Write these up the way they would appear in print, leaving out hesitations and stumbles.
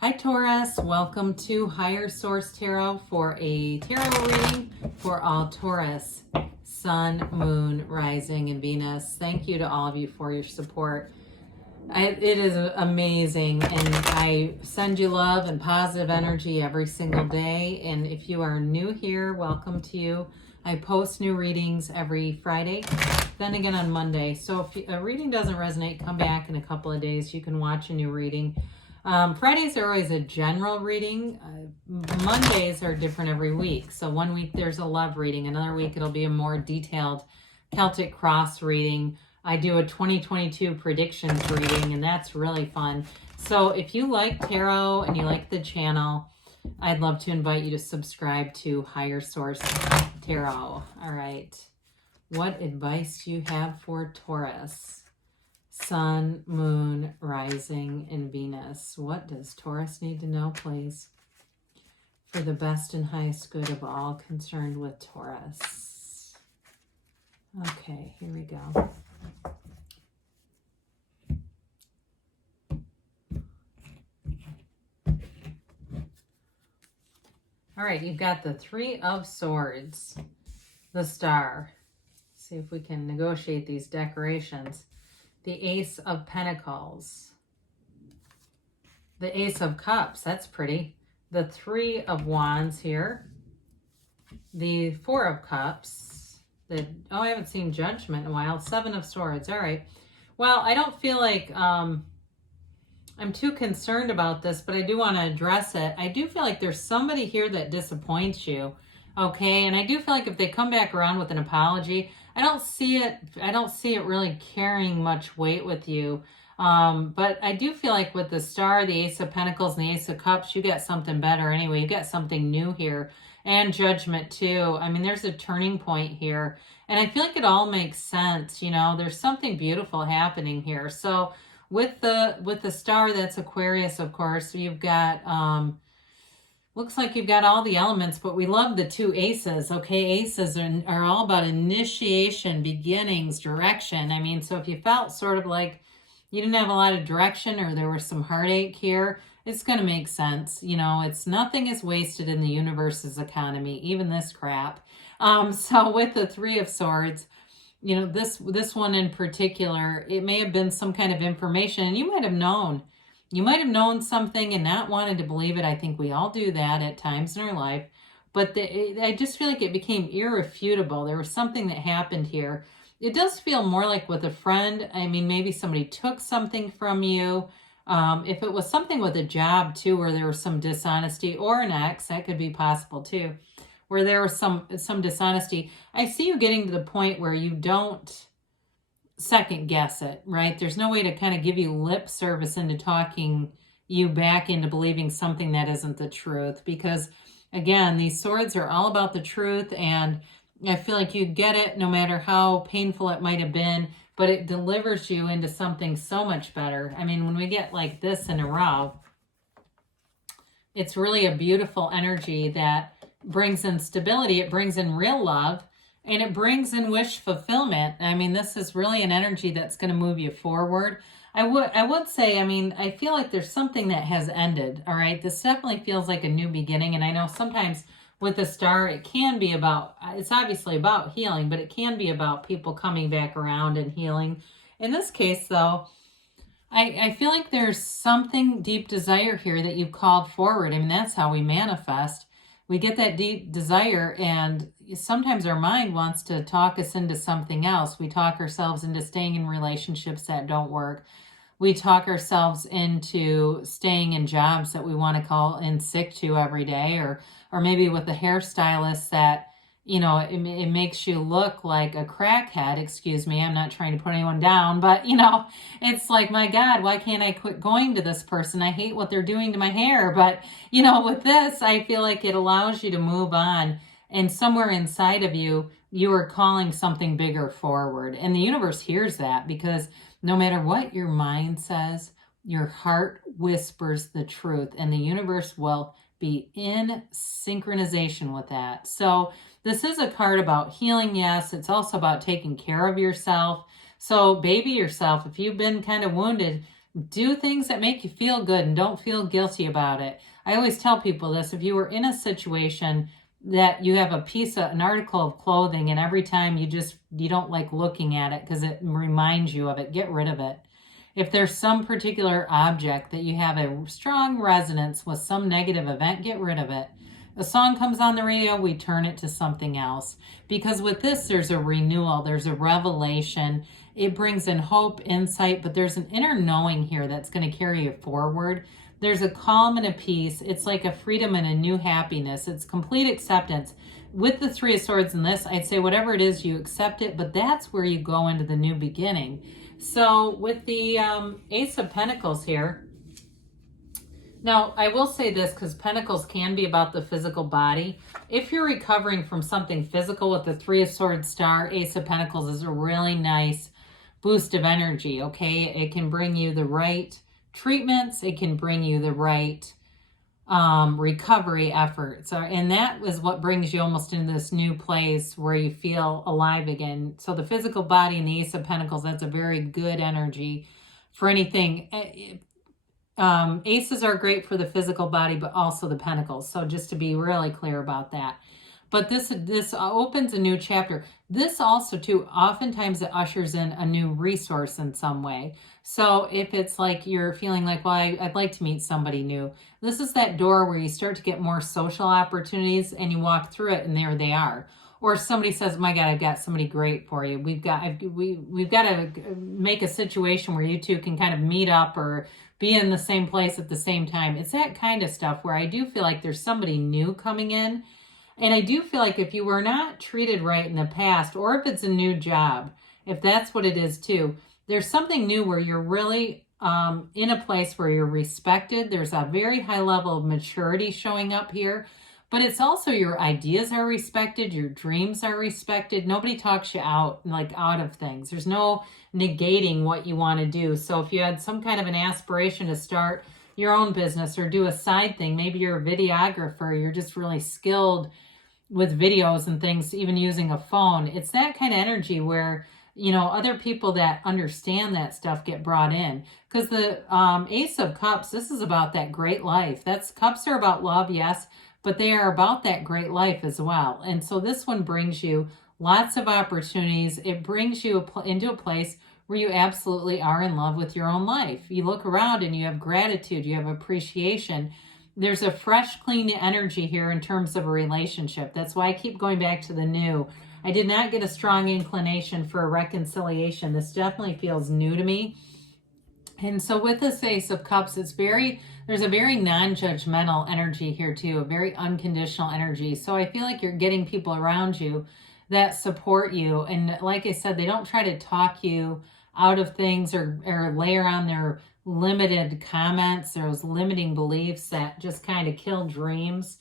Hi Taurus, welcome to Higher Source Tarot for a tarot reading for all Taurus, Sun, Moon, Rising, and Venus. Thank you to all of you for your support. It is amazing, and I send you love and positive energy every single day. And if you are new here, welcome to you. I post new readings every Friday, then again on Monday. So if a reading doesn't resonate, come back in a couple of days. You can watch a new reading. Fridays are always a general reading. Mondays are different every week. So one week there's a love reading. Another week it'll be a more detailed Celtic cross reading. I do a 2022 predictions reading, and that's really fun. So if you like tarot and you like the channel, I'd love to invite you to subscribe to Higher Source Tarot. All right. What advice do you have for Taurus? Sun, Moon, Rising, and Venus. What does Taurus need to know, please? For the best and highest good of all concerned with Taurus. Okay, here we go. All right, you've got the Three of Swords, the Star. See if we can negotiate these decorations. The Ace of Pentacles, the Ace of Cups, that's pretty. The Three of Wands here, the Four of Cups, I haven't seen Judgment in a while, Seven of Swords. All right. Well, I don't feel like I'm too concerned about this, but I do want to address it. I do feel like there's somebody here that disappoints you, okay? And I do feel like if they come back around with an apology, I don't see it really carrying much weight with you. But I do feel like with the Star, the Ace of Pentacles, and the Ace of Cups, you got something better anyway. You got something new here. And Judgment too. I mean, there's a turning point here. And I feel like it all makes sense. You know, there's something beautiful happening here. So with the Star, that's Aquarius, of course. You've got looks like you've got all the elements, but we love the two aces, okay? Aces are all about initiation, beginnings, direction. I mean, so if you felt sort of like you didn't have a lot of direction or there was some heartache here, it's going to make sense. You know, nothing is wasted in the universe's economy, even this crap. So with the Three of Swords, you know, this one in particular, it may have been some kind of information, and you might have known. You might have known something and not wanted to believe it. I think we all do that at times in our life. But I just feel like it became irrefutable. There was something that happened here. It does feel more like with a friend. I mean, maybe somebody took something from you. If it was something with a job too, where there was some dishonesty, or an ex, that could be possible too, where there was some dishonesty. I see you getting to the point where you don't second guess it, right? There's no way to kind of give you lip service into talking you back into believing something that isn't the truth, because again, these swords are all about the truth, and I feel like you get it no matter how painful it might have been, but it delivers you into something so much better. I mean, when we get like this in a row, it's really a beautiful energy that brings in stability. It brings in real love. And it brings in wish fulfillment. I mean, this is really an energy that's going to move you forward. I would say, I mean, I feel like there's something that has ended, all right? This definitely feels like a new beginning. And I know sometimes with the Star, it can be about, it's obviously about healing, but it can be about people coming back around and healing. In this case, though, I feel like there's something deep desire here that you've called forward. I mean, that's how we manifest. We get that deep desire, and sometimes our mind wants to talk us into something else. We talk ourselves into staying in relationships that don't work. We talk ourselves into staying in jobs that we want to call in sick to every day, or maybe with a hairstylist that, you know, it makes you look like a crackhead. Excuse me, I'm not trying to put anyone down, but, you know, it's like, my God, why can't I quit going to this person? I hate what they're doing to my hair. But, you know, with this, I feel like it allows you to move on. And somewhere inside of you, you are calling something bigger forward. And the universe hears that, because no matter what your mind says, your heart whispers the truth, and the universe will be in synchronization with that. So this is a card about healing, yes. It's also about taking care of yourself. So baby yourself. If you've been kind of wounded, Do things that make you feel good and don't feel guilty about it. I always tell people this: if you were in a situation that you have an article of clothing, and every time you don't like looking at it because it reminds you of it, get rid of it. If there's some particular object that you have a strong resonance with, some negative event, get rid of it. A song comes on the radio, we turn it to something else. Because with this, there's a renewal, there's a revelation. It brings in hope, insight, but there's an inner knowing here that's going to carry you forward. There's a calm and a peace. It's like a freedom and a new happiness. It's complete acceptance. With the Three of Swords in this, I'd say whatever it is, you accept it, but that's where you go into the new beginning. So with the Ace of Pentacles here, now I will say this, because Pentacles can be about the physical body. If you're recovering from something physical with the Three of Swords star, Ace of Pentacles is a really nice boost of energy, okay? It can bring you the right treatments. It can bring you the right recovery efforts. And that is what brings you almost into this new place where you feel alive again. So the physical body and the Ace of Pentacles, that's a very good energy for anything. Aces are great for the physical body, but also the Pentacles. So just to be really clear about that. But this opens a new chapter. This also, too, oftentimes it ushers in a new resource in some way. So if it's like you're feeling like, well, I'd like to meet somebody new, this is that door where you start to get more social opportunities and you walk through it and there they are. Or somebody says, my God, I've got somebody great for you. We've got to make a situation where you two can kind of meet up or be in the same place at the same time. It's that kind of stuff where I do feel like there's somebody new coming in. And I do feel like if you were not treated right in the past, or if it's a new job, if that's what it is too, there's something new where you're really in a place where you're respected. There's a very high level of maturity showing up here, but it's also your ideas are respected, your dreams are respected. Nobody talks you out of things. There's no negating what you want to do. So if you had some kind of an aspiration to start your own business or do a side thing, maybe you're a videographer, you're just really skilled with videos and things, even using a phone. It's that kind of energy where, other people that understand that stuff get brought in. Because the Ace of Cups, this is about that great life. Cups are about love, yes, but they are about that great life as well. And so this one brings you lots of opportunities. It brings you into a place where you absolutely are in love with your own life. You look around and you have gratitude, you have appreciation. There's a fresh, clean energy here in terms of a relationship. That's why I keep going back to the new. I did not get a strong inclination for a reconciliation. This definitely feels new to me. And so with this Ace of Cups, there's a very non-judgmental energy here too, a very unconditional energy. So I feel like you're getting people around you that support you. And like I said, they don't try to talk you out of things or layer on their limited comments, those limiting beliefs that just kind of kill dreams.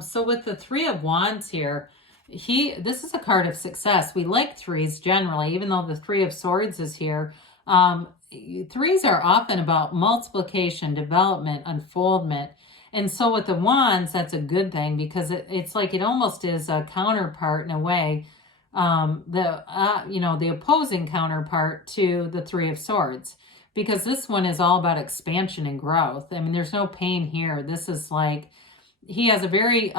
So with the Three of Wands here, this is a card of success. We like threes generally, even though the Three of Swords is here. Threes are often about multiplication, development, unfoldment. And so with the Wands, that's a good thing because it's like it almost is a counterpart in a way, the opposing counterpart to the Three of Swords. Because this one is all about expansion and growth. I mean, there's no pain here. This is like, he has a very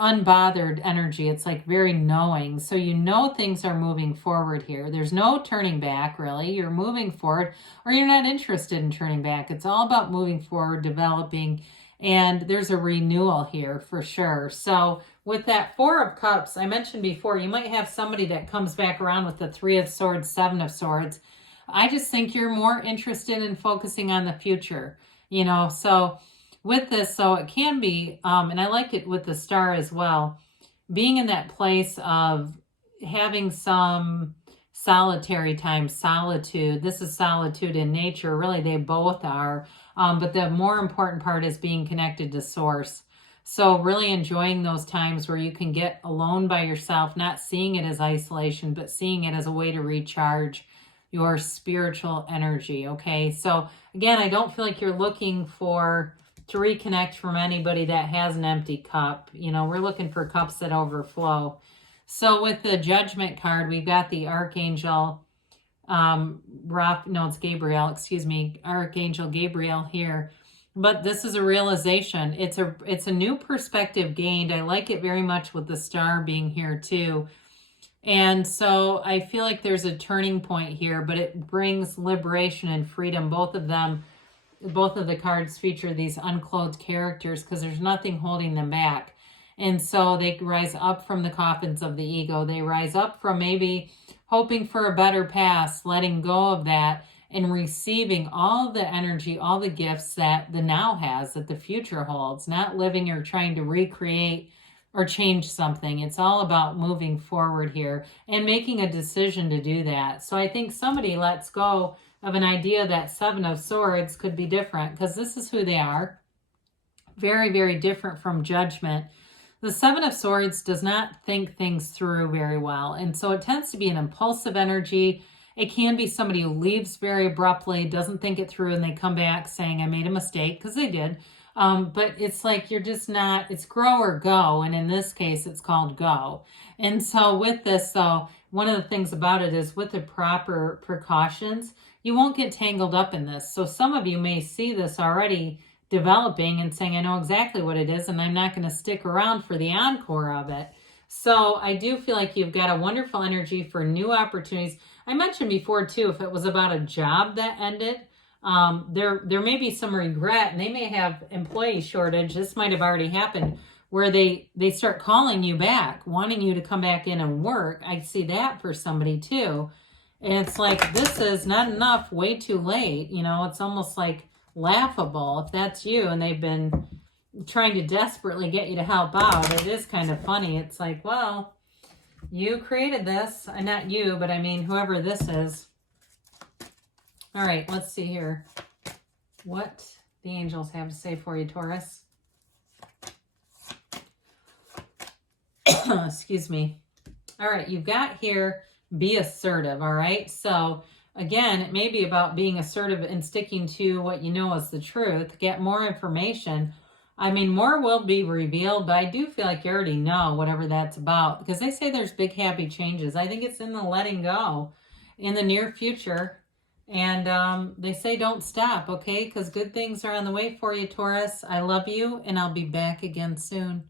unbothered energy. It's like very knowing. So things are moving forward here. There's no turning back, really. You're moving forward, or you're not interested in turning back. It's all about moving forward, developing, and there's a renewal here for sure. So with that Four of Cups, I mentioned before, you might have somebody that comes back around with the Three of Swords, Seven of Swords. I just think you're more interested in focusing on the future, so with this, so it can be, and I like it with the Star as well, being in that place of having some solitary time, solitude. This is solitude in nature. Really, they both are. But the more important part is being connected to Source. So really enjoying those times where you can get alone by yourself, not seeing it as isolation, but seeing it as a way to recharge your spiritual energy, okay? So again, I don't feel like you're looking to reconnect from anybody that has an empty cup. We're looking for cups that overflow. So with the Judgment card, we've got the Archangel it's Gabriel, excuse me, Archangel Gabriel here. But this is a realization. It's a new perspective gained. I like it very much with the star being here too. And so I feel like there's a turning point here, but it brings liberation and freedom. Both of the cards feature these unclothed characters because there's nothing holding them back. And so they rise up from the coffins of the ego. They rise up from maybe hoping for a better past, letting go of that, and receiving all the energy, all the gifts that the now has, that the future holds, not living or trying to recreate or change something. It's all about moving forward here and making a decision to do that. So I think somebody lets go of an idea that Seven of Swords could be different, because this is who they are. Very, very different from Judgment. The Seven of Swords does not think things through very well. And so it tends to be an impulsive energy. It can be somebody who leaves very abruptly, doesn't think it through, and they come back saying, I made a mistake, because they did. But it's like you're just not, it's grow or go. And in this case, it's called go. And so with this, though, one of the things about it is with the proper precautions, you won't get tangled up in this. So some of you may see this already developing and saying, I know exactly what it is, and I'm not going to stick around for the encore of it. So I do feel like you've got a wonderful energy for new opportunities. I mentioned before, too, if it was about a job that ended, there may be some regret, and they may have employee shortage. This might have already happened, where they start calling you back, wanting you to come back in and work. I see that for somebody, too. And it's like, this is not enough, way too late. You know, it's almost like laughable if that's you and they've been trying to desperately get you to help out. It is kind of funny. It's like, well, you created this. Not you, but I mean, whoever this is. All right, let's see here what the angels have to say for you, Taurus. Excuse me. All right, you've got here, be assertive, all right? So again, it may be about being assertive and sticking to what you know is the truth. Get more information. I mean, more will be revealed, but I do feel like you already know whatever that's about, because they say there's big happy changes. I think it's in the letting go in the near future. And they say don't stop, okay? Because good things are on the way for you, Taurus. I love you, and I'll be back again soon.